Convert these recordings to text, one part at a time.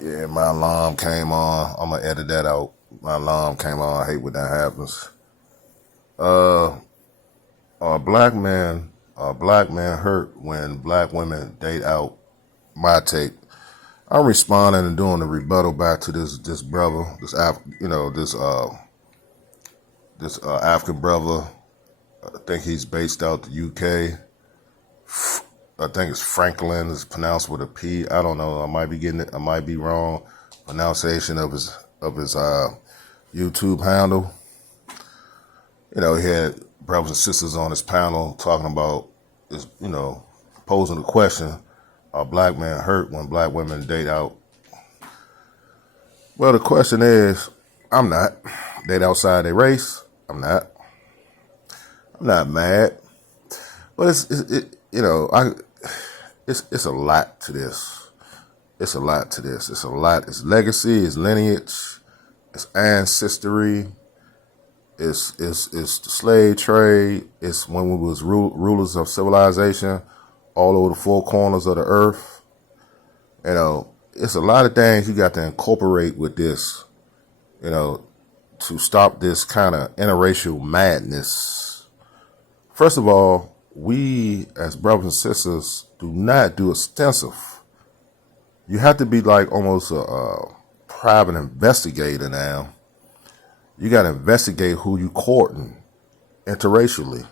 Yeah, my alarm came on. I'm gonna edit that out. My alarm came on. I hate when that happens. Uh, black man hurt when black women date out. My take. I'm responding and doing the rebuttal back to this brother, this African brother. I think he's based out the UK. I think it's Phrankleen. It's pronounced with a P. I don't know. I might be getting it. I might be wrong. Pronunciation of his YouTube handle. He had brothers and sisters on his panel talking about posing the question: are black men hurt when black women date out? Well, the question is, I'm not. Date outside their race. I'm not. I'm not mad, but it's a lot to this. It's a lot to this. It's a lot. It's legacy. It's lineage. It's ancestry. It's the slave trade. It's when we was rulers of civilization all over the four corners of the earth. It's a lot of things you got to incorporate with this, to stop this kind of interracial madness. First of all, we as brothers and sisters do not do extensive. You have to be like almost a private investigator now. You got to investigate who you courting interracially.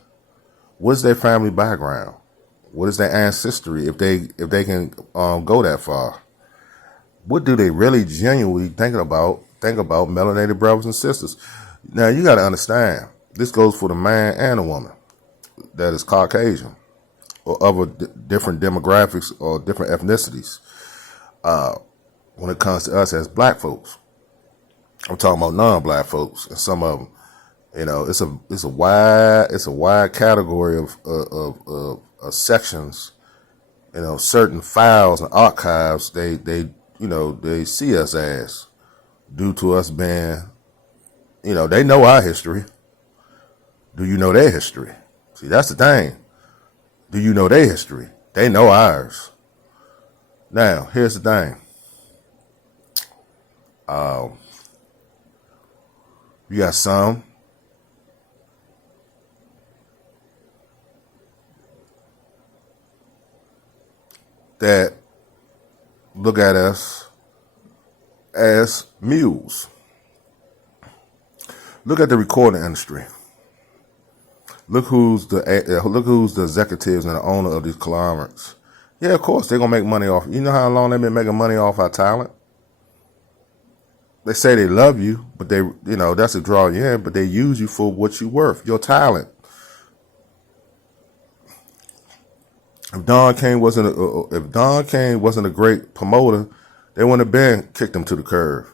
What is their family background? What is their ancestry if they can go that far? What do they really genuinely think about melanated brothers and sisters? Now you got to understand, this goes for the man and the woman that is Caucasian or other different demographics or different ethnicities. When it comes to us as black folks, I'm talking about non-black folks, and some of them, it's a wide category of sections. Certain files and archives they see us as, due to us being, they know our history. Do you know their history? See, that's the thing. Do you know their history? They know ours. Now, here's the thing. You got some that look at us as mules. Look at the recording industry. Look who's the executives and the owner of these conglomerates. Yeah, of course they're gonna make money off. You know how long they've been making money off our talent? They say they love you, but that's to draw you in, but they use you for what you're worth, your talent. If Don King wasn't a great promoter, they wouldn't have been kicked him to the curb.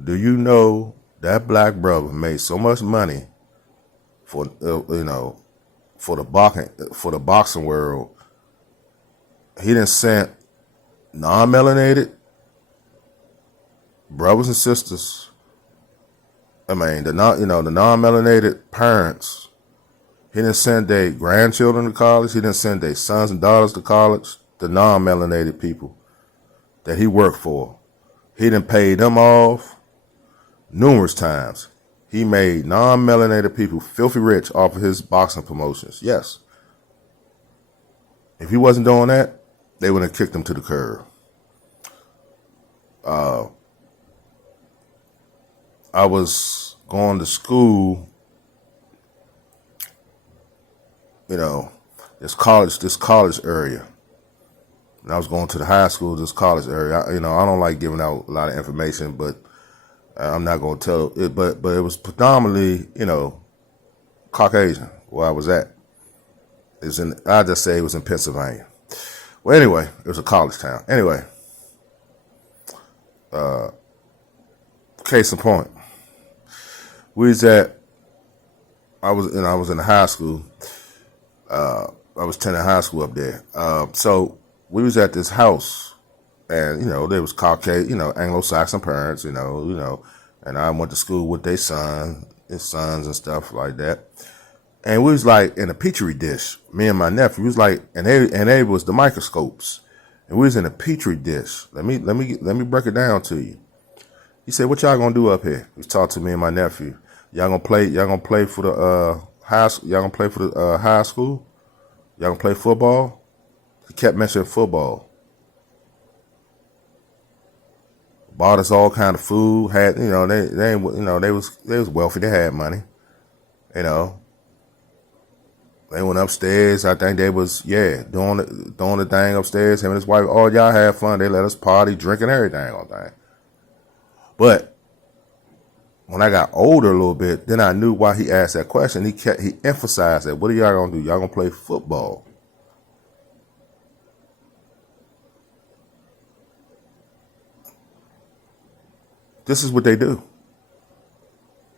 Do you know that black brother made so much money for the boxing world? He didn't send non-melanated brothers and sisters. The non-melanated parents. He didn't send their grandchildren to college. He didn't send their sons and daughters to college. The non-melanated people that he worked for, he didn't pay them off numerous times. He made non-melanated people filthy rich off of his boxing promotions. Yes. If he wasn't doing that, they would have kicked him to the curb. I was going to school, this college area. And I was going to the high school, this college area. I don't like giving out a lot of information, but I'm not going to tell it. But it was predominantly, Caucasian where I was at. I just say it was in Pennsylvania. Well, anyway, it was a college town. Anyway, case in point. I was in high school. I was attending high school up there. So we was at this house, and there was Caucasian, Anglo-Saxon parents, and I went to school with his sons and stuff like that. And we was like in a petri dish, me and my nephew. We was like, and they was the microscopes, and we was in a petri dish. Let me break it down to you. He said, "What y'all gonna do up here?" He talked to me and my nephew. Y'all gonna play for the high school? Y'all gonna play football? He kept mentioning football. Bought us all kind of food. Had they was wealthy. They had money. They went upstairs. I think they was doing the thing upstairs. Him and his wife. All y'all had fun. They let us party, drinking everything all day. But when I got older a little bit, then I knew why he asked that question. He emphasized that. What are y'all gonna do? Y'all gonna play football? This is what they do.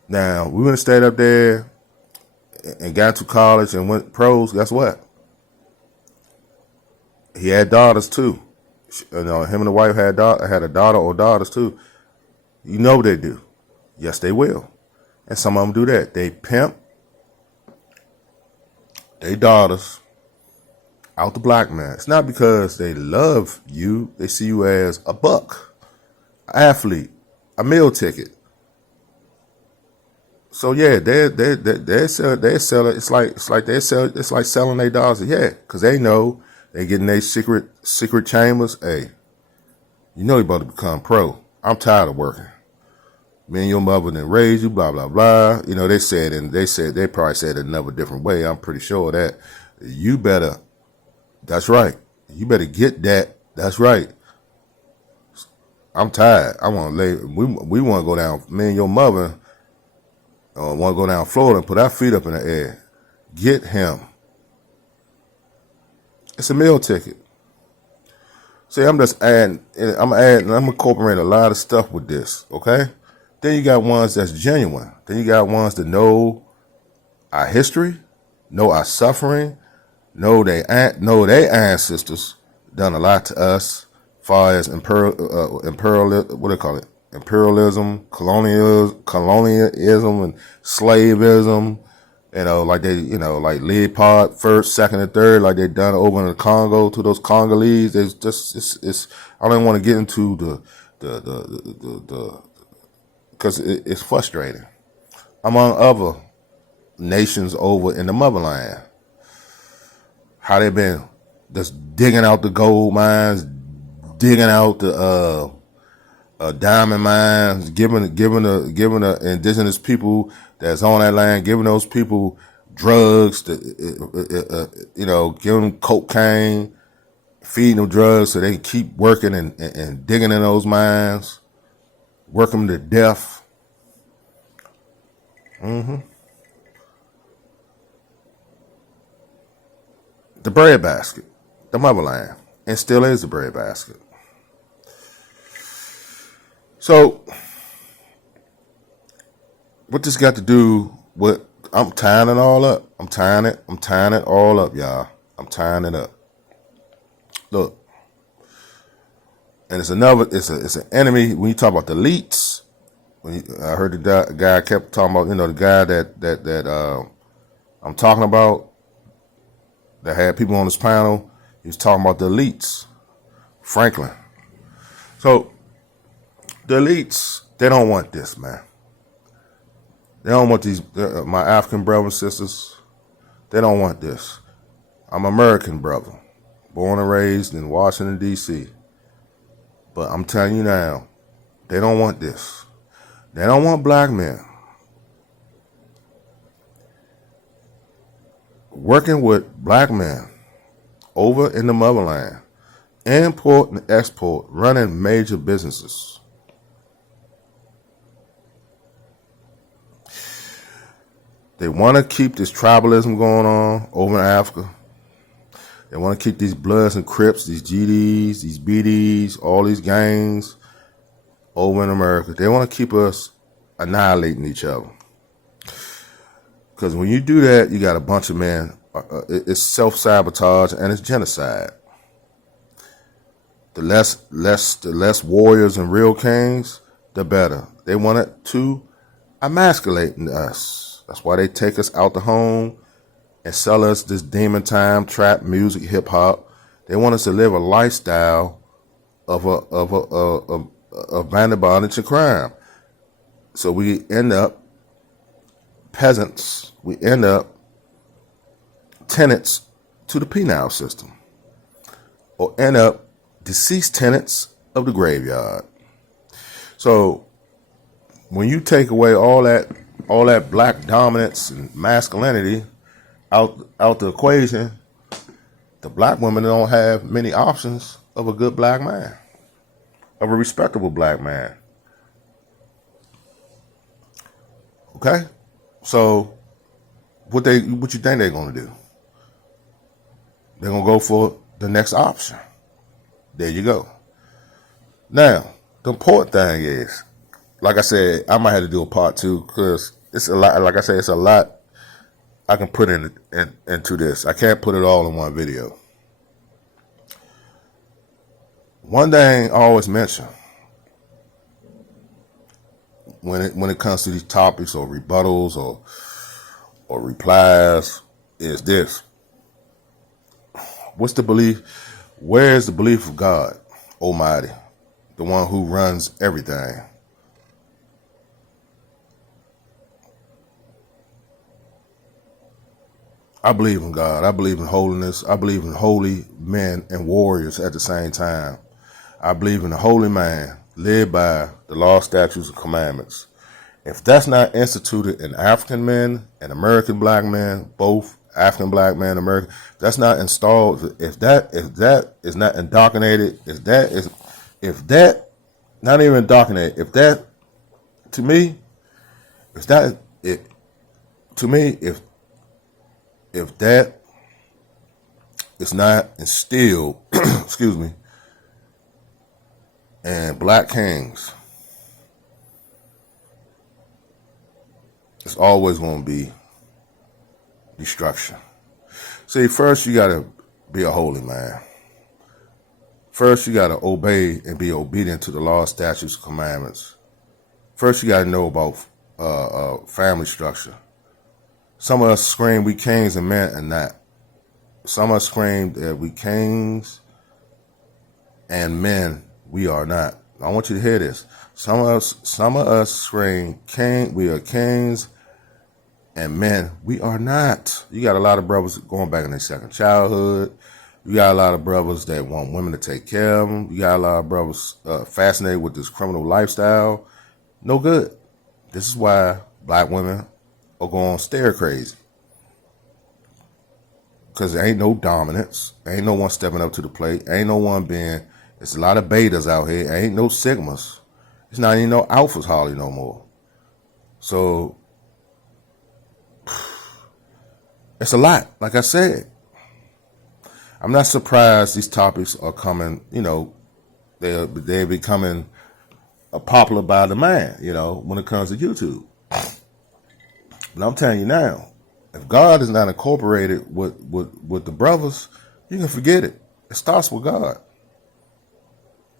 Now we went and stayed up there and got to college and went pros. Guess what? He had daughters too. Him and the wife had a daughter or daughters too. You know they do. Yes, they will. And some of them do that. They pimp their daughters out the black man. It's not because they love you. They see you as a buck, athlete, a meal ticket. So yeah, they sell it. It's like selling their daughters. Yeah, because they know they getting their secret chambers. Hey, you know you about to become pro. I'm tired of working. Me and your mother didn't raise you, blah, blah, blah. They they probably said it another different way. I'm pretty sure of that. You better, that's right. You better get that. That's right. I'm tired. I want to lay, we want to go down, me and your mother want to go down Florida and put our feet up in the air. Get him. It's a meal ticket. See, I'm incorporating a lot of stuff with this, okay? Then you got ones that's genuine. Then you got ones that know our history, know our suffering, know they ancestors done a lot to us, as far as imperialism, colonialism, and slavism. Like Leopold first, second, and third, like they done over in the Congo to those Congolese. It's I don't want to get into the because it's frustrating. Among other nations over in the motherland, how they been just digging out the gold mines, digging out the diamond mines, giving the indigenous people that's on that land, giving those people drugs, giving them cocaine, feeding them drugs so they can keep working and digging in those mines, work them to death. The bread basket, the motherland, and still is the bread basket. So, what this got to do with, I'm tying it all up. I'm tying it all up, y'all. I'm tying it up. Look. And it's an enemy. When you talk about the elites, I heard the guy kept talking about, the guy that I'm talking about, that had people on his panel. He was talking about the elites, Phrankleen. So the elites, they don't want this, man. They don't want these, my African brothers and sisters. They don't want this. I'm an American brother, born and raised in Washington, D.C. But I'm telling you now, they don't want this. They don't want black men working with black men over in the motherland, import and export, running major businesses. They want to keep this tribalism going on over in Africa. They want to keep these Bloods and Crips, these GDs, these BDs, all these gangs over in America. They want to keep us annihilating each other. Because when you do that, you got a bunch of men. It's self-sabotage and it's genocide. The less warriors and real kings, the better. They want it to emasculate us. That's why they take us out the home and sell us this demon time, trap music, hip hop. They want us to live a lifestyle of abandoned bondage and crime. So we end up peasants. We end up tenants to the penal system, or end up deceased tenants of the graveyard. So when you take away all that black dominance and masculinity out the equation, the black women don't have many options of a good black man, of a respectable black man. Okay? So what you think they're gonna do? They're gonna go for the next option. There you go. Now, the important thing is, like I said, I might have to do a part 2 because it's a lot. Like I said, it's a lot I can put into this. I can't put it all in one video. One thing I always mention when it comes to these topics or rebuttals or replies is this: what's the belief? Where is the belief of God Almighty, the one who runs everything? I believe in God. I believe in holiness. I believe in holy men and warriors at the same time. I believe in a holy man led by the law, statutes, and commandments. If that's not instituted in African men and American black men, both African black men and American, that's not installed. If that is not indoctrinated, if that not even indoctrinated, if that to me, if that it to me if that is not instilled, excuse me, and black kings, it's always going to be destruction. See, first you got to be a holy man. First you got to obey and be obedient to the law, statutes, commandments. First you got to know about family structure. Some of us scream we kings and men and not. Some of us scream that we kings and men we are not. I want you to hear this. Some of us scream we are kings and men we are not. You got a lot of brothers going back in their second childhood. You got a lot of brothers that want women to take care of them. You got a lot of brothers fascinated with this criminal lifestyle. No good. This is why black women are going stir crazy. Because there ain't no dominance. There ain't no one stepping up to the plate. Ain't no one being... There's a lot of betas out here. There ain't no sigmas. It's not even no alphas hardly no more. So, it's a lot. Like I said, I'm not surprised these topics are coming, they're becoming popular by demand, when it comes to YouTube. But I'm telling you now, if God is not incorporated with the brothers, you can forget it. It starts with God.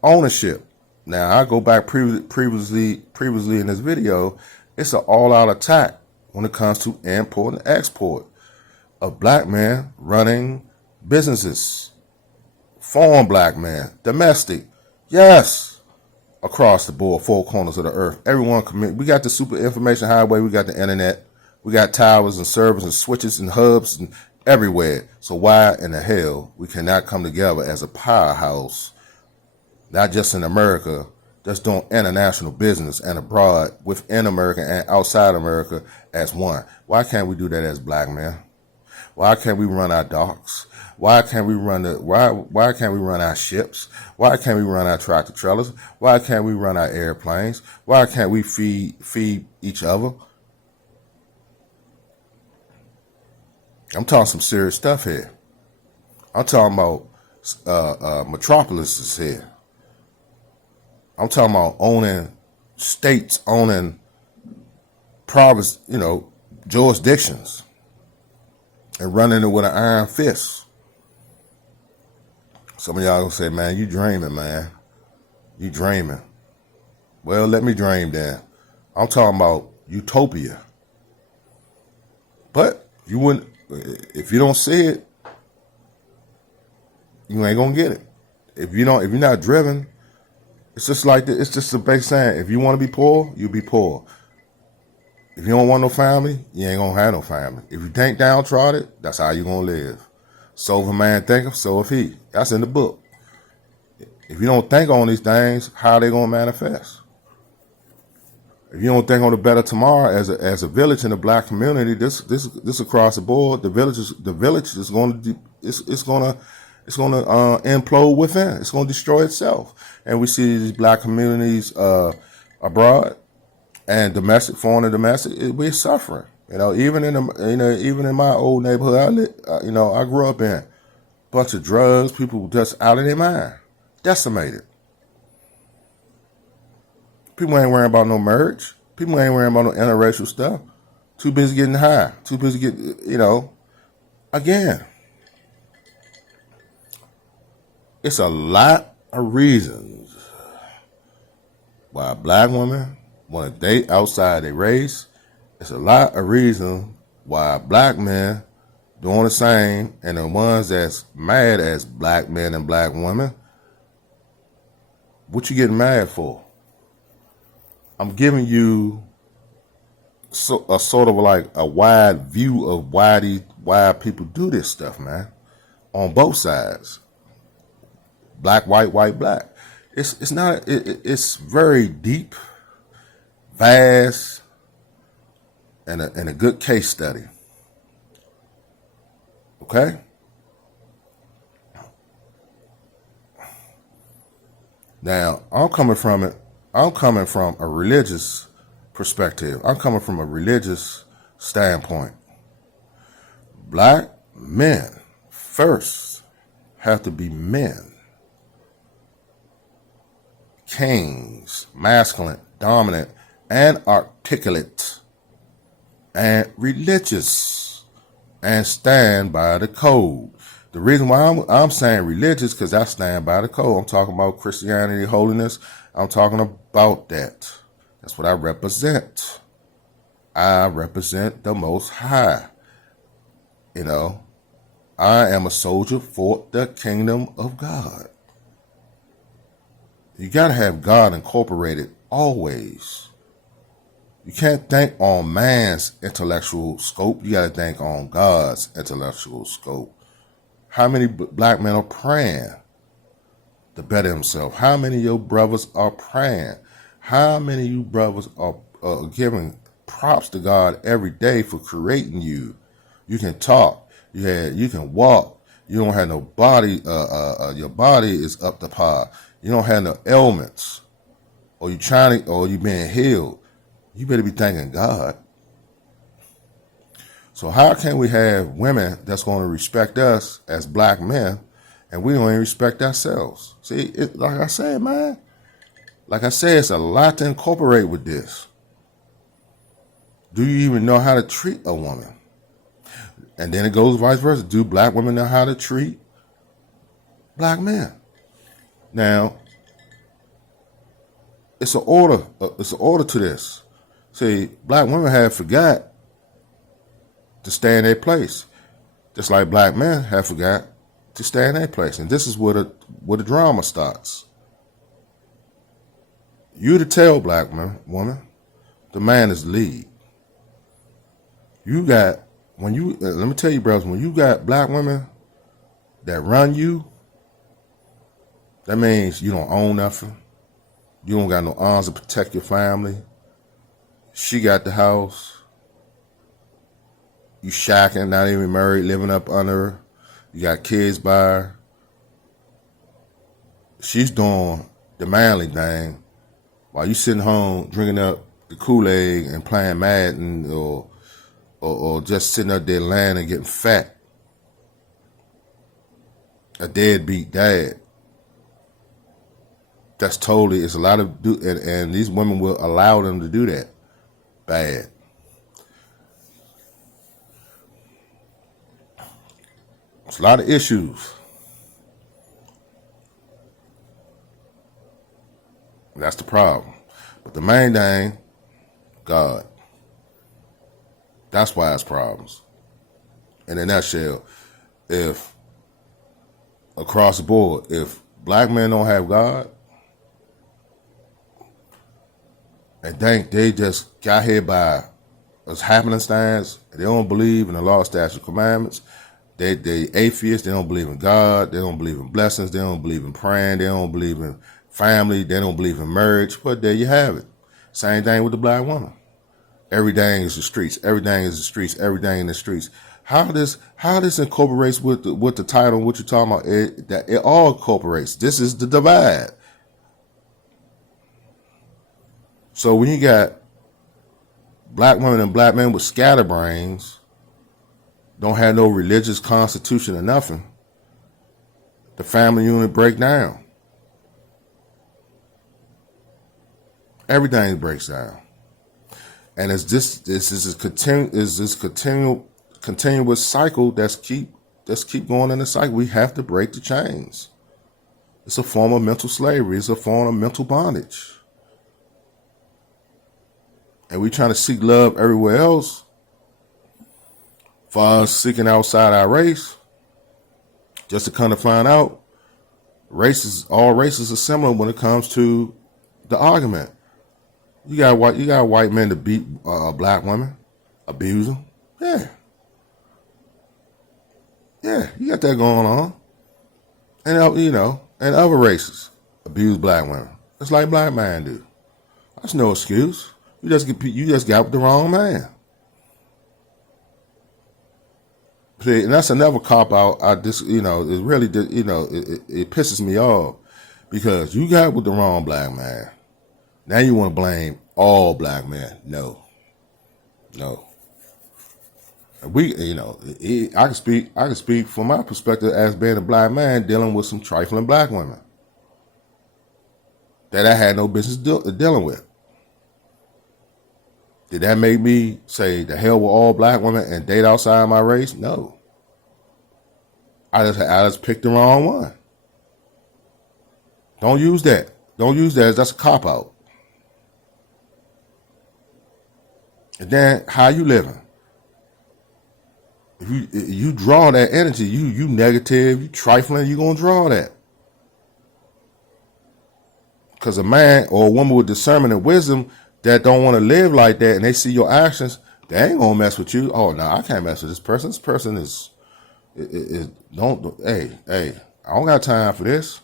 Ownership. Now, I go back previously in this video, it's an all-out attack when it comes to import and export of black men running businesses. Foreign black men, domestic, yes, across the board, four corners of the earth. Everyone we got the super information highway, we got the internet, we got towers and servers and switches and hubs and everywhere. So why in the hell we cannot come together as a powerhouse, not just in America, just doing international business and abroad, within America and outside America as one? Why can't we do that as black men? Why can't we run our docks? Why can't we run why can't we run our ships? Why can't we run our tractor trailers? Why can't we run our airplanes? Why can't we feed each other? I'm talking some serious stuff here. I'm talking about metropolises here. I'm talking about owning states, owning province, jurisdictions, and running it with an iron fist. Some of y'all gonna say, man, you dreaming, man. You dreaming. Well, let me dream then. I'm talking about utopia. But you wouldn't, if you don't see it, You ain't gonna get it. If you're not driven, it's just like it's just a basic saying. If you want to be poor, you be poor. If you don't want no family, you ain't gonna have no family. If you think downtrodden, that's how you gonna live. So if a man thinketh, so if he. That's in the book. If you don't think on these things, how are they gonna manifest? If you don't think on a better tomorrow as a village in the black community, this across the board, the village is going to it's going to implode within. It's going to destroy itself. And we see these black communities abroad and domestic, foreign and domestic, we're suffering. Even in my old neighborhood, I grew up in, bunch of drugs, people just out of their mind, decimated. People ain't worrying about no marriage. People ain't worrying about no interracial stuff. Too busy getting high. Too busy getting, again. It's a lot of reasons why black women want to date outside their race. It's a lot of reasons why black men doing the same, and the ones that's mad as black men and black women. What you getting mad for? I'm giving you a sort of like a wide view of why people do this stuff, man. On both sides, black, white, black. It's not. It's very deep, vast, and a good case study. Okay. Now I'm coming from a religious perspective. I'm coming from a religious standpoint. Black men first have to be men. Kings, masculine, dominant, and articulate, and religious, and stand by the code. The reason why I'm saying religious, because I stand by the code. I'm talking about Christianity, holiness. I'm talking about that. That's what I represent. I represent the Most High. I am a soldier for the kingdom of God. You got to have God incorporated always. You can't think on man's intellectual scope. You got to think on God's intellectual scope. How many black men are praying to better himself? How many of your brothers are praying? How many of you brothers are giving props to God every day for creating you? You can talk. You can walk. You don't have no body. Your body is up to par. You don't have no ailments. Or you being healed. You better be thanking God. So how can we have women that's going to respect us as black men, and we don't even respect ourselves? See, like I said, man, it's a lot to incorporate with this. Do you even know how to treat a woman? And then it goes vice versa. Do black women know how to treat black men? Now, it's an order. It's an order to this. See, black women have forgot to stay in their place, just like black men have forgot to stay in their place. And this is where the drama starts. You to tell black woman, the man is the lead. Let me tell you, brothers, when you got black women that run you, that means you don't own nothing. You don't got no arms to protect your family. She got the house. You shacking, not even married, living up under her. You got kids by her. She's doing the manly thing while you sitting home drinking up the Kool-Aid and playing Madden or just sitting up there laying and getting fat. A deadbeat dad. That's totally, it's a lot of, and these women will allow them to do that. Bad. It's a lot of issues. That's the problem. But the main thing, God. That's why it's problems. In a nutshell, if across the board. If black men don't have God, and think they just got here by us happenstance, they don't believe in the law, statutes, commandments. They atheists. They don't believe in God. They don't believe in blessings. They don't believe in praying. They don't believe in family. They don't believe in marriage. But there you have it. Same thing with the black woman. Everything is the streets. Everything is the streets. Everything in the streets. How this incorporates with the title, what you're talking about? It all incorporates. This is the divide. So when you got black women and black men with scatterbrains, don't have no religious constitution or nothing, the family unit break down. Everything breaks down. And it's this continuous cycle that's keep going in the cycle. We have to break the chains. It's a form of mental slavery. It's a form of mental bondage. And we trying to seek love everywhere else. For us seeking outside our race, just to kind of find out, all races are similar when it comes to the argument. You got white men to beat black women, abuse them. Yeah, you got that going on. And and other races abuse black women. It's like black men do. That's no excuse. You just got with the wrong man. See, and that's another cop out. It really it pisses me off because you got with the wrong black man. Now you want to blame all black men. No. I can speak from my perspective as being a black man dealing with some trifling black women that I had no business dealing with. Did that make me say the hell with all black women and date outside my race? No. I just picked the wrong one. Don't use that. Don't use that. That's a cop out. And then how you living? If you draw that energy, you negative, you trifling, you gonna draw that. Because a man or a woman with discernment and wisdom that don't want to live like that, and they see your actions, they ain't gonna mess with you. Oh no, I can't mess with this person. This person hey, I don't got time for this.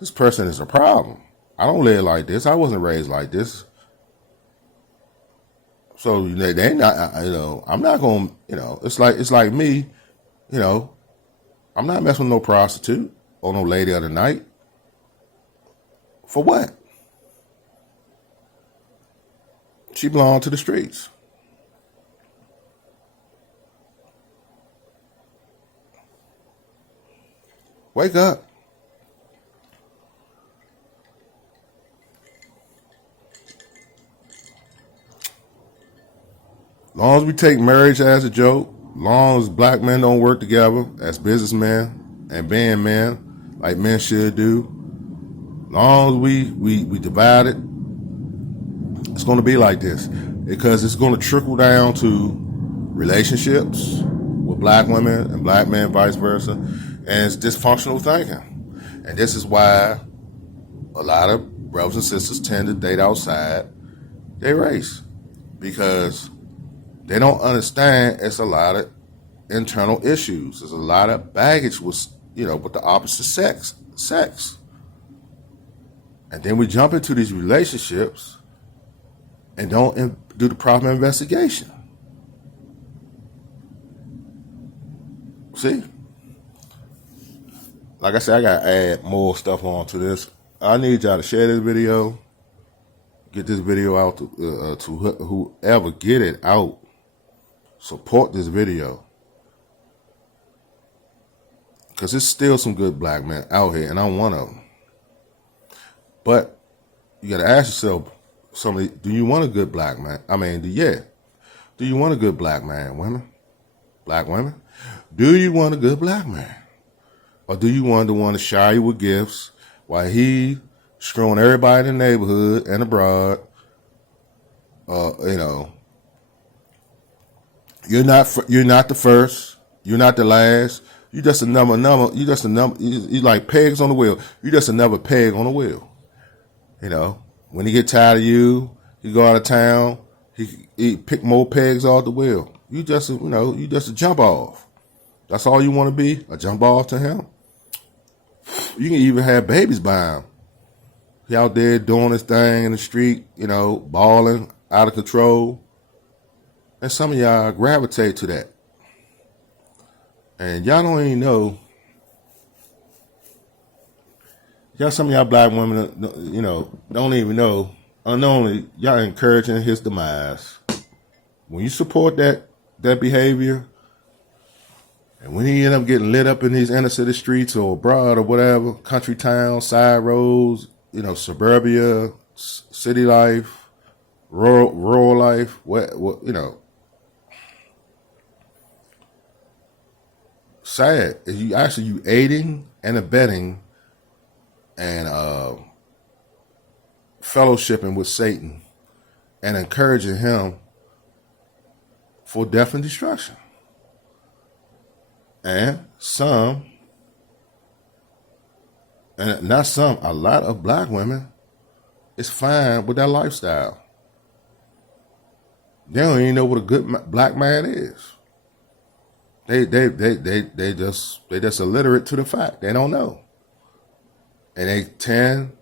This person is a problem. I don't live like this. I wasn't raised like this. So they ain't not, I'm not gonna, it's like me, I'm not messing with no prostitute or no lady of the night. For what? She belonged to the streets. Wake up. Long as we take marriage as a joke, long as black men don't work together as businessmen and being men like men should do, long as we divide it, it's going to be like this because it's going to trickle down to relationships with black women and black men, vice versa, and it's dysfunctional thinking. And this is why a lot of brothers and sisters tend to date outside their race because they don't understand it's a lot of internal issues. There's a lot of baggage with the opposite sex. And then we jump into these relationships and don't do the proper investigation. See? Like I said, I got to add more stuff onto this. I need y'all to share this video. Get this video out to whoever. Get it out. Support this video. Because there's still some good black men out here, and I'm one of them. But you got to ask yourself, do you want a good black man? Do you want a good black man, women? Black women? Do you want a good black man? Or do you want the one to shower you with gifts while he screwing everybody in the neighborhood and abroad? You're not the first. You're not the last. You just another number. You just a number. You like pegs on the wheel. You just another peg on the wheel. You know, when he get tired of you, he go out of town. He pick more pegs off the wheel. You just a jump off. That's all you want to be, a jump off to him. You can even have babies by him. He out there doing his thing in the street, balling, out of control. And some of y'all gravitate to that. And y'all don't even know. Some of y'all black women, don't even know. Unknowingly, y'all encouraging his demise. When you support that behavior, and when he end up getting lit up in these inner city streets or abroad or whatever, country town, side roads, suburbia, city life, rural life, sad is you aiding and abetting and fellowshipping with Satan and encouraging him for death and destruction. And a lot of black women is fine with that lifestyle. They don't even know what a good black man is. They just illiterate to the fact. They don't know. And they tend,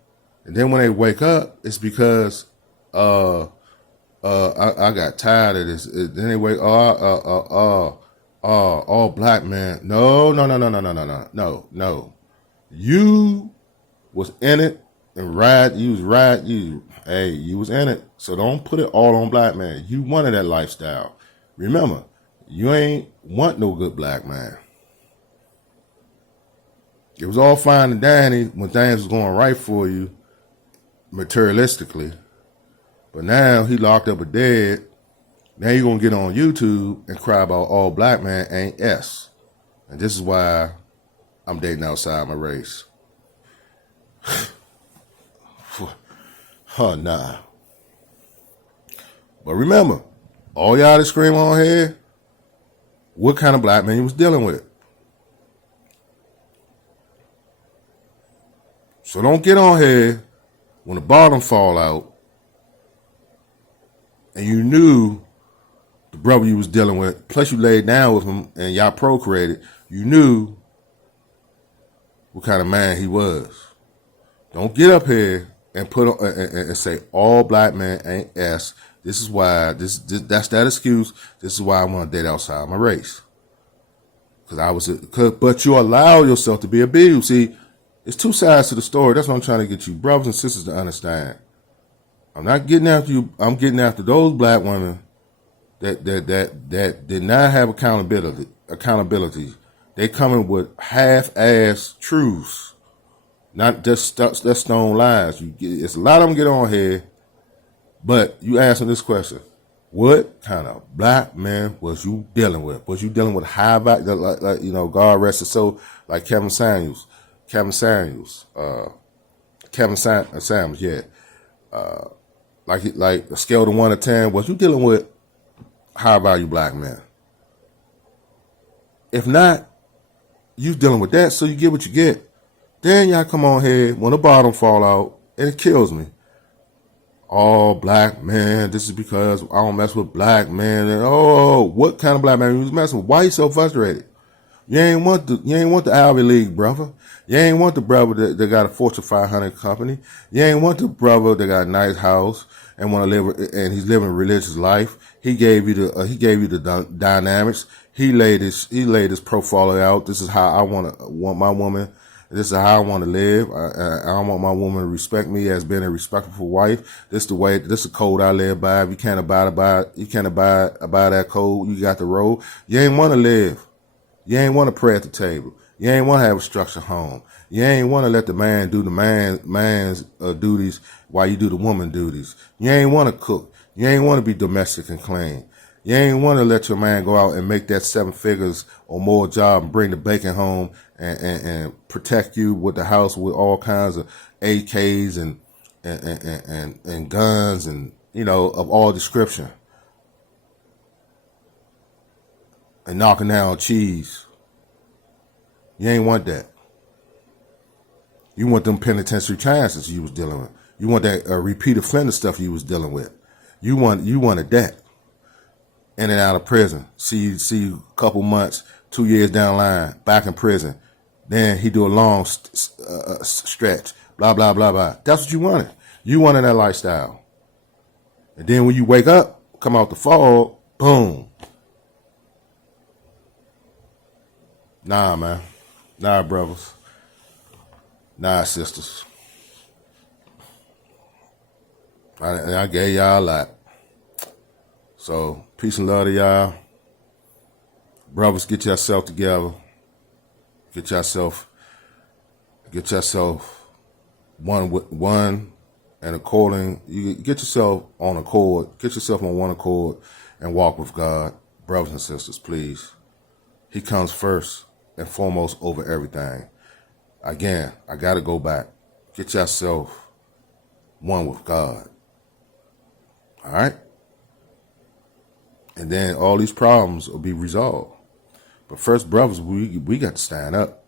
and then when they wake up, it's because I got tired of this. Then they wake all black men. No. You was in it and you was in it. So don't put it all on black man. You wanted that lifestyle. Remember, you ain't want no good black man. It was all fine and dandy when things was going right for you materialistically. But now he locked up or dead. Now you're going to get on YouTube and cry about all black men ain't S. And this is why I'm dating outside my race. Nah. But remember, all y'all that scream on here, what kind of black man you was dealing with. So don't get on here when the bottom fall out and you knew the brother you was dealing with, plus you laid down with him and y'all procreated, you knew what kind of man he was. Don't get up here and put on and say all black men ain't S. This is why that's that excuse. This is why I want to date outside my race. But you allow yourself to be abused. See, it's two sides to the story. That's what I'm trying to get you brothers and sisters to understand. I'm not getting after you. I'm getting after those black women that did not have accountability. They coming with half-ass truths, not just stone lies. It's a lot of them get on here, but you ask them this question: what kind of black man was you dealing with? Was you dealing with high value, like God rest his soul, like Kevin Samuels, yeah. Like a scale of 1 to 10, was you dealing with high value black men? If not, you dealing with that, so you get what you get. Then y'all come on here when the bottom fall out, and it kills me. All black men, this is because I don't mess with black men. And what kind of black man you was messing with? Why you so frustrated? You ain't want the Ivy League brother. You ain't want the brother that got a Fortune 500 company. You ain't want the brother that got a nice house and want to live, and he's living a religious life. He gave you the dynamics. He laid his profile out. This is how I want my woman. This is how I want to live. I want my woman to respect me as being a respectful wife. This is the code I live by. If you can't abide by that code, you got the road. You ain't want to live. You ain't want to pray at the table. You ain't want to have a structured home. You ain't want to let the man do the man's duties while you do the woman duties. You ain't want to cook. You ain't want to be domestic and clean. You ain't want to let your man go out and make that 7 figures or more job and bring the bacon home and protect you with the house with all kinds of AKs and guns and, of all description. And knocking down cheese. You ain't want that. You want them penitentiary chances you was dealing with. You want that repeat offender stuff you was dealing with. You wanted that. In and out of prison. See you a couple months, 2 years down the line, back in prison. Then he do a long stretch. Blah, blah, blah, blah. That's what you wanted. You wanted that lifestyle. And then when you wake up, come out the fog, boom. Nah, man. Nah, brothers. Nah, sisters. I gave y'all a lot. So, peace and love to y'all. Brothers, get yourself together. Get yourself one and according. You get yourself on accord. Get yourself on one accord and walk with God. Brothers and sisters, please. He comes first and foremost over everything. Again, I got to go back. Get yourself one with God. All right? And then all these problems will be resolved. But first, brothers, we got to stand up.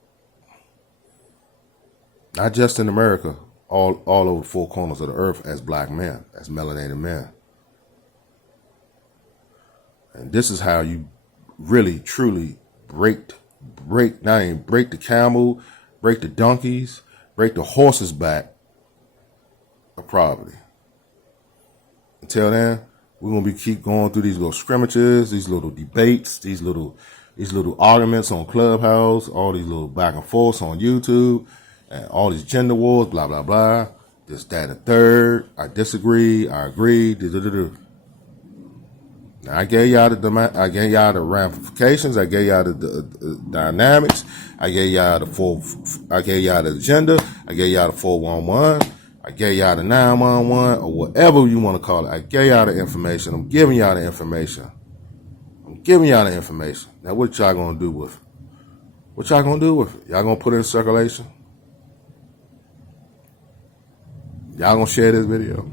Not just in America, all over the four corners of the earth as black men, as melanated men. And this is how you really, truly break the camel, break the donkeys, break the horse's back of poverty. Until then, we're going to keep going through these little scrimmages, these little debates, these little arguments on Clubhouse, all these little back and forths on YouTube, and all these gender wars, blah, blah, blah. This, that, and third. I disagree. I agree. Now, I gave y'all the ramifications. I gave y'all the dynamics. I gave y'all the agenda. I gave y'all the 411. I gave y'all the 911 or whatever you want to call it. I gave y'all the information. I'm giving y'all the information. Now, what y'all going to do with it? What y'all going to do with it? Y'all going to put it in circulation? Y'all going to share this video?